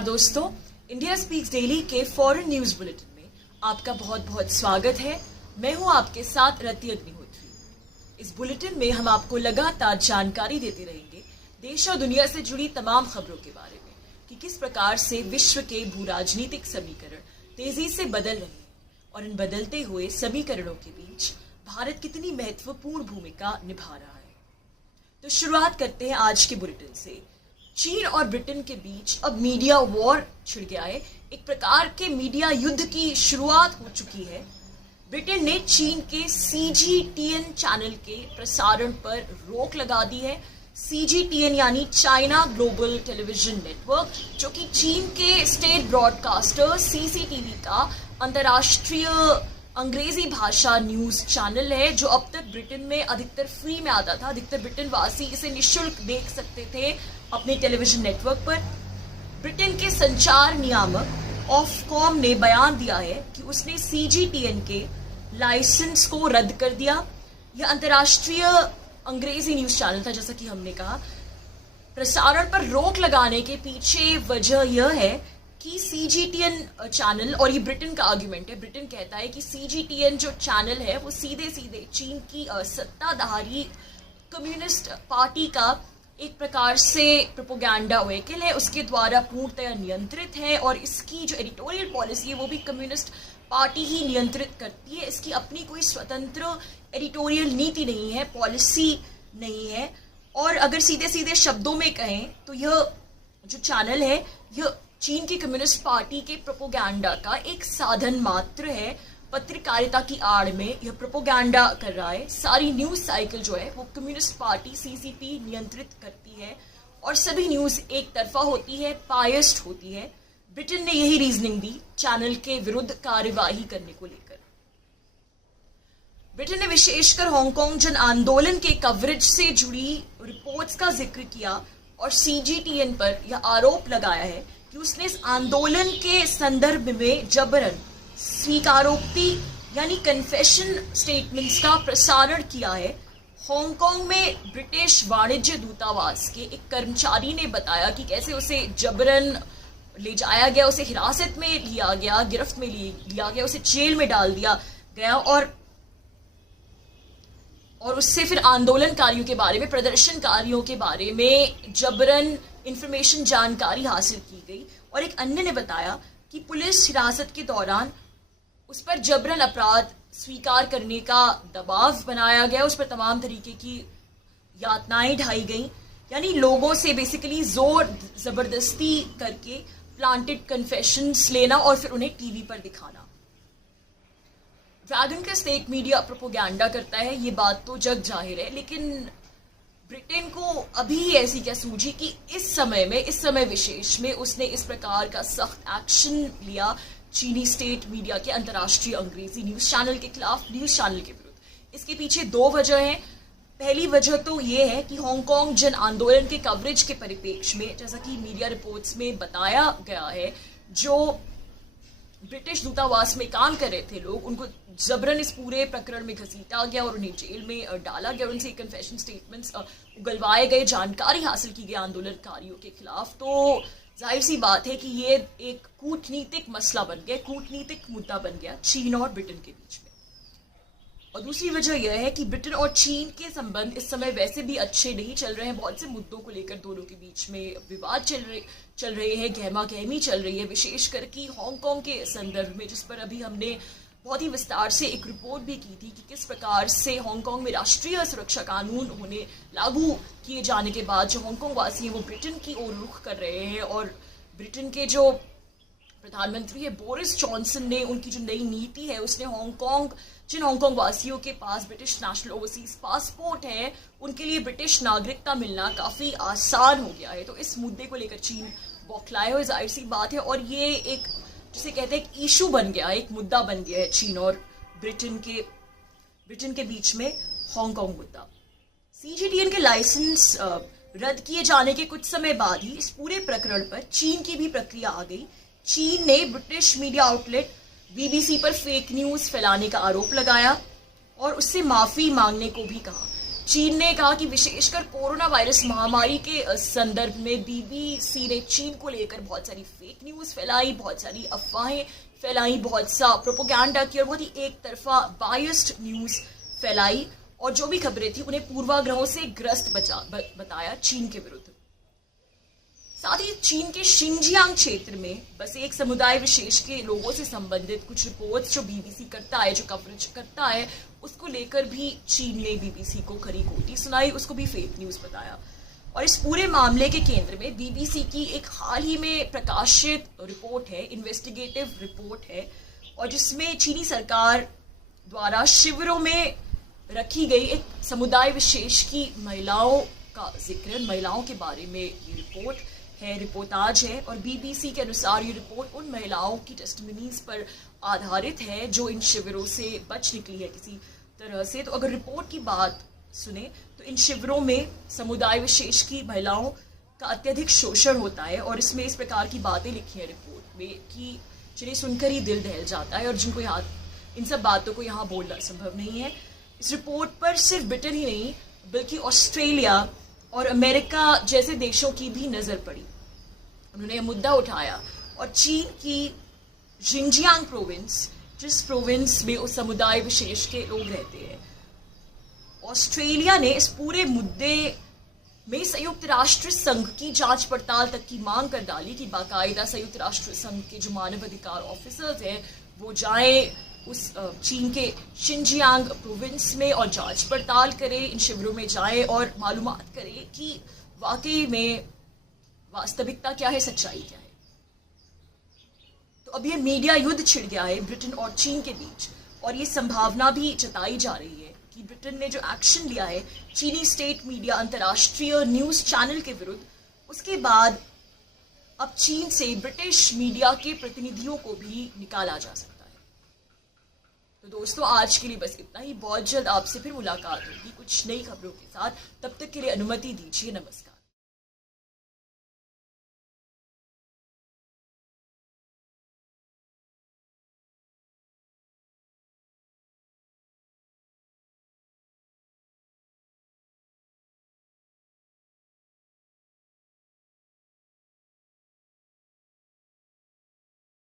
नमस्कार दोस्तों, India speaks daily के फॉरेन न्यूज बुलेटिन में आपका बहुत बहुत स्वागत है। मैं हूं आपके साथ रति अग्निहोत्री। इस बुलेटिन में हम आपको लगातार जानकारी देते रहेंगे देश और दुनिया से जुड़ी तमाम खबरों के बारे में कि किस प्रकार से विश्व के भू राजनीतिक समीकरण तेजी से बदल रहे हैं और इन बदलते हुए समीकरणों के बीच भारत कितनी महत्वपूर्ण भूमिका निभा रहा है। तो शुरुआत करते हैं आज के बुलेटिन से। चीन और ब्रिटेन के बीच अब मीडिया वॉर छिड़ गया है। एक प्रकार के मीडिया युद्ध की शुरुआत हो चुकी है। ब्रिटेन ने चीन के CGTN चैनल के प्रसारण पर रोक लगा दी है। CGTN यानी चाइना ग्लोबल टेलीविजन नेटवर्क, जो कि चीन के स्टेट ब्रॉडकास्टर CCTV का अंतर्राष्ट्रीय अंग्रेजी भाषा न्यूज चैनल है, जो अब तक ब्रिटेन में अधिकतर फ्री में आता था। अधिकतर ब्रिटेन वासी इसे निःशुल्क देख सकते थे अपने टेलीविजन नेटवर्क पर। ब्रिटेन के संचार नियामक ऑफकॉम ने बयान दिया है कि उसने CGTN के लाइसेंस को रद्द कर दिया। यह अंतर्राष्ट्रीय अंग्रेजी न्यूज चैनल था। जैसा कि हमने कहा, प्रसारण पर रोक लगाने के पीछे वजह यह है कि CGTN चैनल, और ये ब्रिटेन का आर्ग्यूमेंट है, ब्रिटेन कहता है कि CGTN जो चैनल है वो सीधे सीधे चीन की सत्ताधारी कम्युनिस्ट पार्टी का एक प्रकार से प्रोपोगेंडा व्हीकल है, उसके द्वारा पूर्णतः नियंत्रित है और इसकी जो एडिटोरियल पॉलिसी है वो भी कम्युनिस्ट पार्टी ही नियंत्रित करती है। इसकी अपनी कोई स्वतंत्र एडिटोरियल नीति नहीं है, पॉलिसी नहीं है। और अगर सीधे सीधे शब्दों में कहें तो यह जो चैनल है यह चीन की कम्युनिस्ट पार्टी के प्रोपोगेंडा का एक साधन मात्र है। पत्रकारिता की आड़ में यह प्रोपोगेंडा कर रहा है। सारी न्यूज साइकिल जो है वो कम्युनिस्ट पार्टी CCP नियंत्रित करती है और सभी न्यूज एक तरफा होती है, बायस्ड होती है। ब्रिटेन ने यही रीजनिंग दी चैनल के विरुद्ध कार्यवाही करने को लेकर। ब्रिटेन ने विशेषकर हांगकांग जन आंदोलन के कवरेज से जुड़ी रिपोर्ट्स का जिक्र किया और CGTN पर यह आरोप लगाया है कि उसने इस आंदोलन के संदर्भ में जबरन स्वीकारोक्ति यानी कन्फेशन स्टेटमेंट्स का प्रसारण किया है। हांगकांग में ब्रिटिश वाणिज्य दूतावास के एक कर्मचारी ने बताया कि कैसे उसे जबरन ले जाया गया, उसे हिरासत में लिया गया, गिरफ्त में लिया गया, उसे जेल में डाल दिया गया और उससे फिर आंदोलनकारियों के बारे में, प्रदर्शनकारियों के बारे में जबरन इंफॉर्मेशन, जानकारी हासिल की गई। और एक अन्य ने बताया कि पुलिस हिरासत के दौरान उस पर जबरन अपराध स्वीकार करने का दबाव बनाया गया, उस पर तमाम तरीके की यातनाएं ढाई गई, यानी लोगों से बेसिकली जोर जबरदस्ती करके प्लांटेड कन्फेशंस लेना और फिर उन्हें टीवी पर दिखाना। ड्रैगन का स्टेट मीडिया प्रोपोगेंडा करता है, ये बात तो जग जाहिर है, लेकिन ब्रिटेन को अभी ऐसी क्या सूझी कि इस समय विशेष में उसने इस प्रकार का सख्त एक्शन लिया चीनी स्टेट मीडिया के अंतर्राष्ट्रीय अंग्रेजी न्यूज चैनल के खिलाफ, न्यूज चैनल के विरुद्ध। इसके पीछे दो वजह हैं। पहली वजह तो ये है कि हांगकांग जन आंदोलन के कवरेज के परिप्रेक्ष्य में, जैसा कि मीडिया रिपोर्ट्स में बताया गया है, जो ब्रिटिश दूतावास में काम कर रहे थे लोग, उनको जबरन इस पूरे प्रकरण में घसीटा गया और उन्हें जेल में डाला गया और उनसे कन्फेशन स्टेटमेंट्स उगलवाए गए, जानकारी हासिल की गई आंदोलनकारियों के खिलाफ। तो जाहिर सी बात है कि ये एक कूटनीतिक मसला बन गया, कूटनीतिक मुद्दा बन गया चीन और ब्रिटेन के बीच में। और दूसरी वजह यह है कि ब्रिटेन और चीन के संबंध इस समय वैसे भी अच्छे नहीं चल रहे हैं। बहुत से मुद्दों को लेकर दोनों के बीच में विवाद चल रहे हैं, गहमा गहमी चल रही है, विशेषकर कि हांगकांग के संदर्भ में, जिस पर अभी हमने बहुत ही विस्तार से एक रिपोर्ट भी की थी कि किस प्रकार से हांगकांग में राष्ट्रीय सुरक्षा कानून होने लागू किए जाने के बाद जो हांगकांग वासी हैं वो ब्रिटेन की ओर रुख कर रहे हैं। और ब्रिटेन के जो प्रधानमंत्री है बोरिस जॉनसन ने, उनकी जो नई नीति है, उसने जिन हांगकांग वासियों के पास ब्रिटिश नेशनल ओवरसीज पासपोर्ट है उनके लिए ब्रिटिश नागरिकता मिलना काफी आसान हो गया है। तो इस मुद्दे को लेकर चीन बौखलाए हुए, जाहिर सी बात है, और ये एक जिसे कहते हैं एक इशू बन गया, एक मुद्दा बन गया है चीन और ब्रिटेन के बीच में हांगकांग मुद्दा। CGTN के लाइसेंस रद्द किए जाने के कुछ समय बाद ही इस पूरे प्रकरण पर चीन की भी प्रक्रिया आ गई। चीन ने ब्रिटिश मीडिया आउटलेट BBC पर फेक न्यूज फैलाने का आरोप लगाया और उससे माफी मांगने को भी कहा। चीन ने कहा कि विशेषकर कोरोना वायरस महामारी के संदर्भ में बीबीसी ने चीन को लेकर बहुत सारी फेक न्यूज फैलाई, बहुत सारी अफवाहें फैलाई, बहुत सा प्रोपोगंडा की और बहुत ही एक तरफा बायस्ड न्यूज फैलाई और जो भी खबरें थी उन्हें पूर्वाग्रहों से ग्रस्त बताया चीन के विरुद्ध। साथ ही चीन के शिनजियांग क्षेत्र में बस एक समुदाय विशेष के लोगों से संबंधित कुछ रिपोर्ट्स जो बीबीसी करता है, जो कवरेज करता है, उसको लेकर भी चीन ने बीबीसी को खरी खोटी सुनाई, उसको भी फेक न्यूज बताया। और इस पूरे मामले के केंद्र में बीबीसी की एक हाल ही में प्रकाशित रिपोर्ट है, इन्वेस्टिगेटिव रिपोर्ट है, और जिसमें चीनी सरकार द्वारा शिविरों में रखी गई एक समुदाय विशेष की महिलाओं का जिक्र, महिलाओं के बारे में ये रिपोर्ट है, रिपोर्टाज है। और बीबीसी के अनुसार ये रिपोर्ट उन महिलाओं की टेस्टिमनीज पर आधारित है जो इन शिविरों से बच निकली है किसी तरह से। तो अगर रिपोर्ट की बात सुने तो इन शिविरों में समुदाय विशेष की महिलाओं का अत्यधिक शोषण होता है और इसमें इस प्रकार की बातें लिखी है रिपोर्ट में कि जिन्हें सुनकर ही दिल दहल जाता है और जिनको यहाँ इन सब बातों को यहाँ बोलना संभव नहीं है। इस रिपोर्ट पर सिर्फ ब्रिटेन ही नहीं बल्कि ऑस्ट्रेलिया और अमेरिका जैसे देशों की भी नजर पड़ी। उन्होंने यह मुद्दा उठाया और चीन की शिनजियांग प्रोविंस, जिस प्रोविंस में उस समुदाय विशेष के लोग रहते हैं, ऑस्ट्रेलिया ने इस पूरे मुद्दे में संयुक्त राष्ट्र संघ की जांच पड़ताल तक की मांग कर डाली कि बाकायदा संयुक्त राष्ट्र संघ के जो मानवाधिकार ऑफिसर्स हैं वो जाएं उस चीन के शिनजियांग प्रोविंस में और जांच पड़ताल करें, इन शिविरों में जाएं और मालूमात करें कि वाकई में वास्तविकता क्या है, सच्चाई क्या है। तो अब ये मीडिया युद्ध छिड़ गया है ब्रिटेन और चीन के बीच और ये संभावना भी जताई जा रही है कि ब्रिटेन ने जो एक्शन लिया है चीनी स्टेट मीडिया अंतर्राष्ट्रीय न्यूज चैनल के विरुद्ध, उसके बाद अब चीन से ब्रिटिश मीडिया के प्रतिनिधियों को भी निकाला जा सकता है। तो दोस्तों आज के लिए बस इतना ही। बहुत जल्द आपसे फिर मुलाकात होगी कुछ नई खबरों के साथ। तब तक के लिए अनुमति दीजिए। नमस्कार।